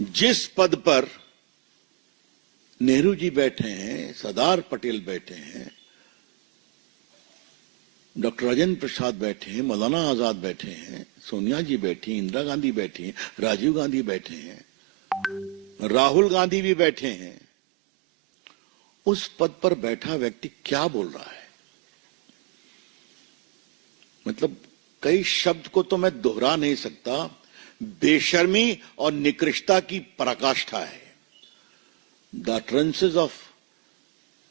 जिस पद पर नेहरू जी बैठे हैं, सरदार पटेल बैठे हैं, डॉक्टर राजेंद्र प्रसाद बैठे हैं, मौलाना आजाद बैठे हैं, सोनिया जी बैठी हैं, इंदिरा गांधी बैठी हैं, राजीव गांधी बैठे हैं, राहुल गांधी भी बैठे हैं, उस पद पर बैठा व्यक्ति क्या बोल रहा है? मतलब कई शब्द को तो मैं दोहरा नहीं सकता, बेशर्मी और निकृष्टता की पराकाष्ठा है। The utterances of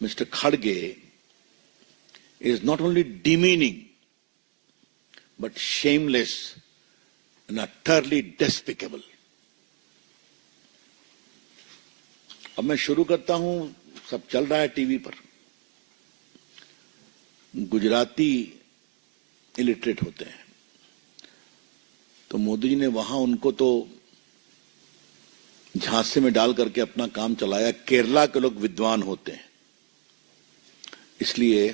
Mr. Khadge is not only demeaning but shameless and utterly despicable. अब मैं शुरू करता हूं, सब चल रहा है टीवी पर। गुजराती इलिटरेट होते हैं, तो मोदी जी ने वहां उनको तो झांसे में डाल करके अपना काम चलाया। केरला के लोग विद्वान होते हैं, इसलिए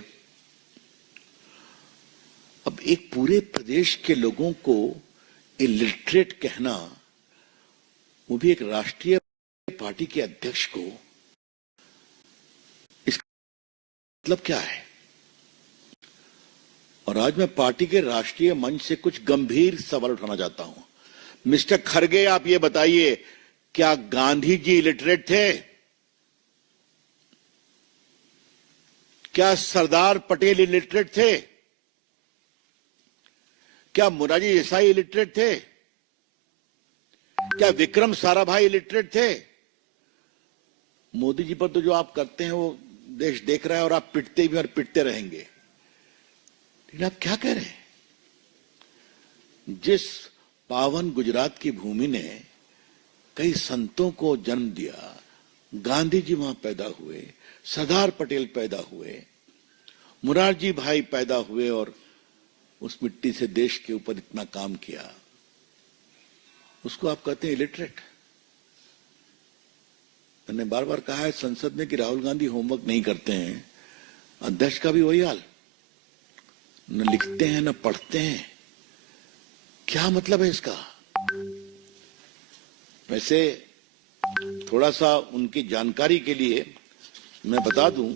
अब एक पूरे प्रदेश के लोगों को इलिटरेट कहना, वो भी एक राष्ट्रीय पार्टी के अध्यक्ष को, इसका मतलब क्या है? और आज मैं पार्टी के राष्ट्रीय मंच से कुछ गंभीर सवाल उठाना चाहता हूं। मिस्टर खड़गे, आप ये बताइए, क्या गांधी जी इलिटरेट थे? क्या सरदार पटेल इलिटरेट थे? क्या मोरारजी देसाई इलिटरेट थे? क्या विक्रम साराभाई इलिटरेट थे? मोदी जी पर तो जो आप करते हैं वो देश देख रहा है, और आप पिटते भी और पिटते रहेंगे। लेकिन आप क्या कह रहे हैं? जिस पावन गुजरात की भूमि ने कई संतों को जन्म दिया, गांधी जी वहां पैदा हुए, सरदार पटेल पैदा हुए, मुरारजी भाई पैदा हुए, और उस मिट्टी से देश के ऊपर इतना काम किया, उसको आप कहते हैं इलिटरेट? मैंने बार बार कहा है संसद में कि राहुल गांधी होमवर्क नहीं करते हैं। अध्यक्ष का भी वही हाल, न लिखते हैं न पढ़ते हैं। क्या मतलब है इसका? वैसे थोड़ा सा उनकी जानकारी के लिए मैं बता दूं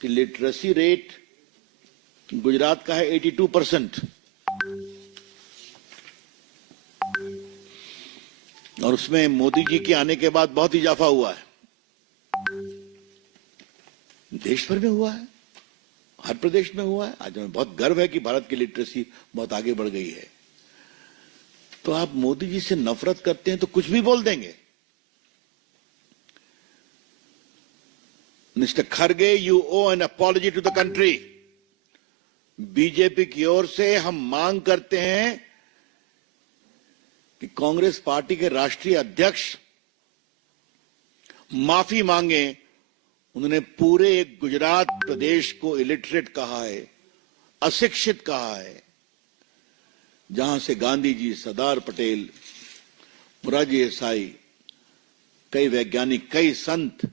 कि लिटरेसी रेट गुजरात का है 82%, और उसमें मोदी जी के आने के बाद बहुत इजाफा हुआ है। देश भर में हुआ है, हर प्रदेश में हुआ है। आज हमें बहुत गर्व है कि भारत की लिटरेसी बहुत आगे बढ़ गई है। तो आप मोदी जी से नफरत करते हैं तो कुछ भी बोल देंगे। मिस्टर खड़गे, you owe an apology to the country. BJP की ओर से हम मांग करते हैं कि कांग्रेस पार्टी के राष्ट्रीय अध्यक्ष माफी मांगे। उन्होंने पूरे गुजरात प्रदेश को इलिटरेट कहा है, अशिक्षित कहा है, जहां से गांधी जी, सरदार पटेल, मोरारजी देसाई, कई वैज्ञानिक, कई संत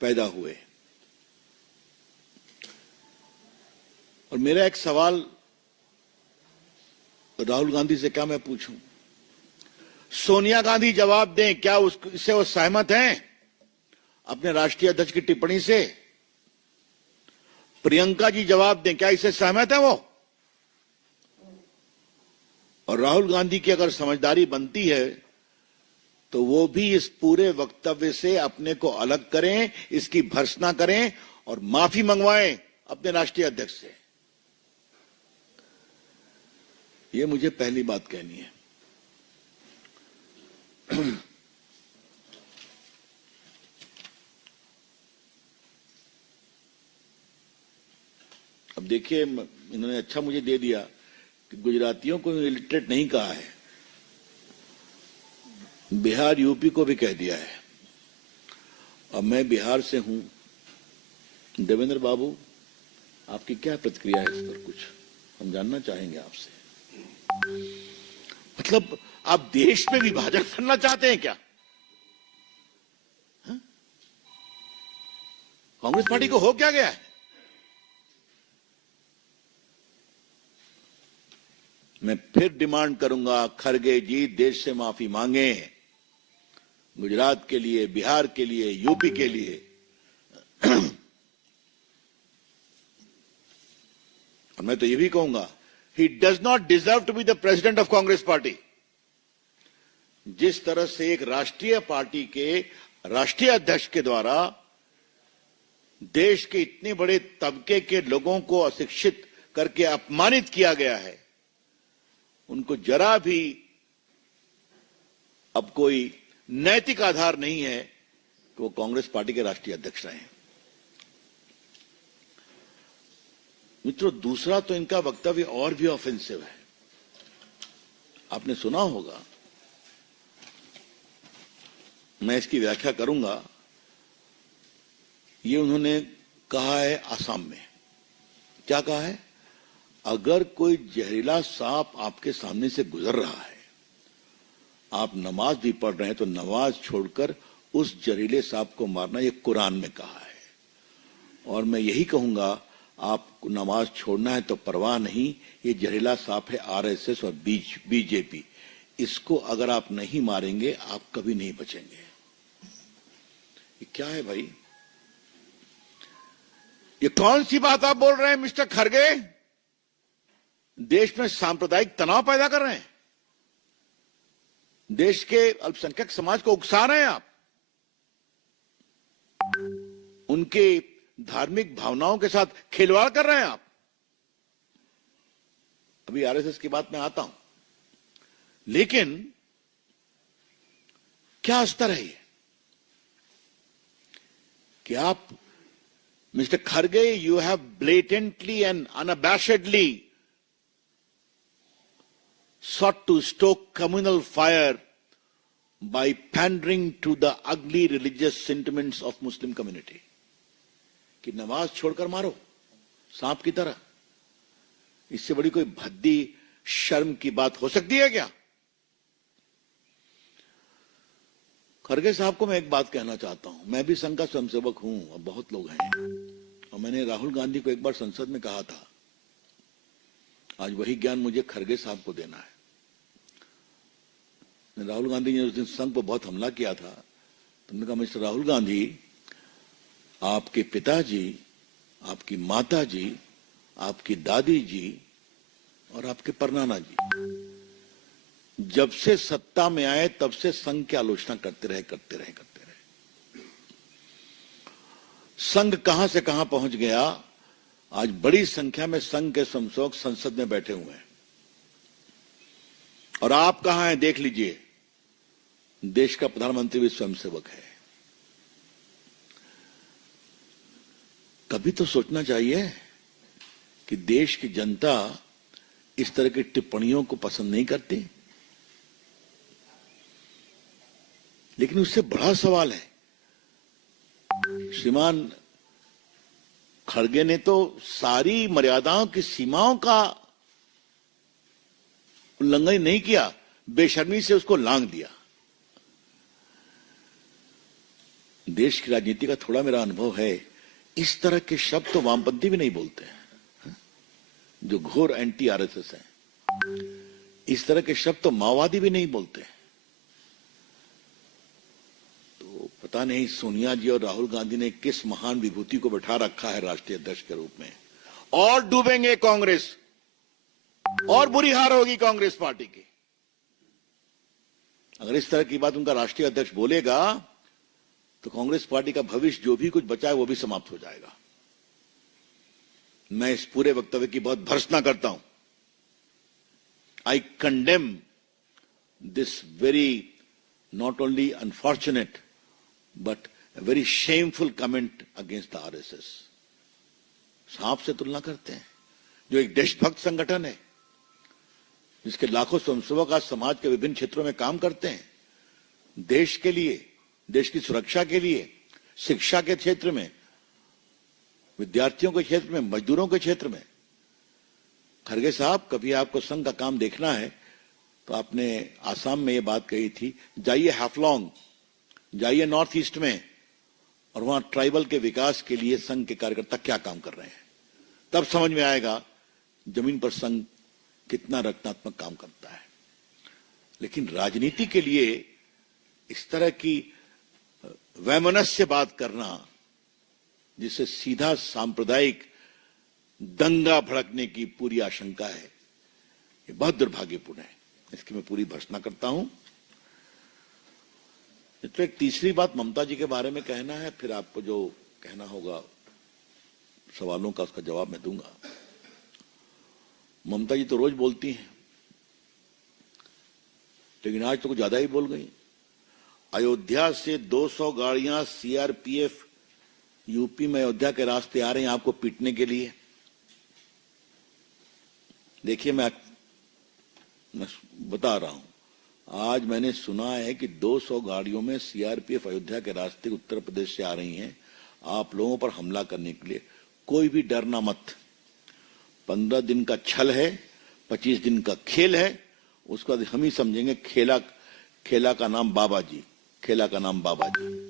पैदा हुए। और मेरा एक सवाल राहुल गांधी से क्या मैं पूछूं? सोनिया गांधी जवाब दें, क्या इससे वो सहमत हैं अपने राष्ट्रीय अध्यक्ष की टिप्पणी से? प्रियंका जी जवाब दें, क्या इससे सहमत है वो? और राहुल गांधी की अगर समझदारी बनती है तो वो भी इस पूरे वक्तव्य से अपने को अलग करें, इसकी भर्त्सना करें और माफी मंगवाएं अपने राष्ट्रीय अध्यक्ष से। ये मुझे पहली बात कहनी है। अब देखिए, इन्होंने अच्छा मुझे दे दिया कि गुजरातियों को इलिटरेट नहीं कहा है, बिहार यूपी को भी कह दिया है। अब मैं बिहार से हूं, देवेंद्र बाबू, आपकी क्या प्रतिक्रिया है इस पर? कुछ हम जानना चाहेंगे आपसे। मतलब आप देश में विभाजन करना चाहते हैं क्या? कांग्रेस पार्टी को हो क्या गया है? मैं फिर डिमांड करूंगा, खड़गे जी देश से माफी मांगे। गुजरात के लिए, बिहार के लिए, यूपी के लिए। और मैं तो ये भी कहूंगा, he does not deserve to be the president of Congress party। जिस तरह से एक राष्ट्रीय पार्टी के राष्ट्रीय अध्यक्ष के द्वारा देश के इतने बड़े तबके के लोगों को अशिक्षित करके अपमानित किया गया है, उनको जरा भी अब कोई नैतिक आधार नहीं है कि वो कांग्रेस पार्टी के राष्ट्रीय अध्यक्ष रहे। मित्रों, दूसरा तो इनका वक्तव्य और भी ऑफेंसिव है। आपने सुना होगा, मैं इसकी व्याख्या करूंगा। ये उन्होंने कहा है आसाम में, क्या कहा है, अगर कोई जहरीला सांप आपके सामने से गुजर रहा है, आप नमाज भी पढ़ रहे हैं, तो नमाज छोड़कर उस जहरीले सांप को मारना, ये कुरान में कहा है। और मैं यही कहूंगा, आपको नमाज छोड़ना है तो परवाह नहीं, ये जहरीला सांप है आरएसएस और बीजेपी, इसको अगर आप नहीं मारेंगे आप कभी नहीं बचेंगे। ये क्या है भाई, ये कौन सी बात आप बोल रहे हैं मिस्टर खरगे? देश में सांप्रदायिक तनाव पैदा कर रहे हैं, देश के अल्पसंख्यक समाज को उकसा रहे हैं आप, उनके धार्मिक भावनाओं के साथ खिलवाड़ कर रहे हैं आप। अभी आरएसएस की बात में आता हूं, लेकिन क्या स्तर है ये कि आप mister Kharge, you have blatantly and unabashedly sought to stoke communal fire by pandering to the ugly religious sentiments of Muslim community। कि नमाज छोड़कर मारो सांप की तरह, इससे बड़ी कोई भद्दी शर्म की बात हो सकती है क्या? खरगे साहब को मैं एक बात कहना चाहता हूं, मैं भी संघ का स्वयंसेवक हूं और बहुत लोग हैं, और मैंने राहुल गांधी को एक बार संसद में कहा था, आज वही ज्ञान मुझे खरगे साहब को देना है। राहुल गांधी ने उस दिन संघ पर बहुत हमला किया था, तो मैंने कहा, मिस्टर राहुल गांधी, आपके पिताजी, आपकी माताजी, आपकी दादी जी और आपके परनाना जी जब से सत्ता में आए तब से संघ की आलोचना करते रहे। संघ कहां से कहां पहुंच गया। आज बड़ी संख्या में संघ के स्वयंसेवक संसद में बैठे हुए हैं, और आप कहां हैं देख लीजिए, देश का प्रधानमंत्री भी स्वयंसेवक है। कभी तो सोचना चाहिए कि देश की जनता इस तरह की टिप्पणियों को पसंद नहीं करती। लेकिन उससे बड़ा सवाल है, श्रीमान खड़गे ने तो सारी मर्यादाओं की सीमाओं का उल्लंघन नहीं किया, बेशर्मी से उसको लांघ दिया। देश की राजनीति का थोड़ा मेरा अनुभव है, इस तरह के शब्द तो वामपंथी भी नहीं बोलते हैं, जो घोर एंटी आरएसएस हैं। इस तरह के शब्द तो माओवादी भी नहीं बोलते। तो पता नहीं सोनिया जी और राहुल गांधी ने किस महान विभूति को बैठा रखा है राष्ट्रीय अध्यक्ष के रूप में। और डूबेंगे कांग्रेस, और बुरी हार होगी कांग्रेस पार्टी की। अगर इस तरह की बात उनका राष्ट्रीय अध्यक्ष बोलेगा तो कांग्रेस पार्टी का भविष्य जो भी कुछ बचा है वो भी समाप्त हो जाएगा। मैं इस पूरे वक्तव्य की बहुत भर्त्सना करता हूं। आई condemn this very not only unfortunate but very shameful comment against the RSS. सांप से तुलना करते हैं, जो एक देशभक्त संगठन है, जिसके लाखों स्वयंसेवक आज समाज के विभिन्न क्षेत्रों में काम करते हैं, देश के लिए, देश की सुरक्षा के लिए, शिक्षा के क्षेत्र में, विद्यार्थियों के क्षेत्र में, मजदूरों के क्षेत्र में। खरगे साहब, कभी आपको संघ का काम देखना है तो आपने आसाम में ये बात कही थी, जाइए हाफलॉन्ग, जाइए नॉर्थ ईस्ट में, और वहां ट्राइबल के विकास के लिए संघ के कार्यकर्ता क्या काम कर रहे हैं। तब समझ में आएगा जमीन पर संघ कितना रचनात्मक काम करता है। लेकिन राजनीति के लिए इस तरह की वैमनस्य बात करना, जिससे सीधा सांप्रदायिक दंगा भड़कने की पूरी आशंका है, ये बहुत दुर्भाग्यपूर्ण है। इसकी मैं पूरी भर्त्सना करता हूं। तो एक तीसरी बात ममता जी के बारे में कहना है, फिर आपको जो कहना होगा सवालों का उसका जवाब मैं दूंगा। ममता जी तो रोज बोलती हैं, लेकिन आज तो कुछ ज्यादा ही बोल गई। अयोध्या से 200 गाड़ियां सीआरपीएफ यूपी में अयोध्या के रास्ते आ रही हैं आपको पीटने के लिए। देखिए मैं बता रहा हूं, आज मैंने सुना है कि 200 गाड़ियों में सीआरपीएफ अयोध्या के रास्ते उत्तर प्रदेश से आ रही हैं आप लोगों पर हमला करने के लिए। कोई भी डरना मत। 15 दिन का छल है, 25 दिन का खेल है, उसका हम ही समझेंगे। खेला का नाम बाबा जी, खेला का नाम बाबा जी।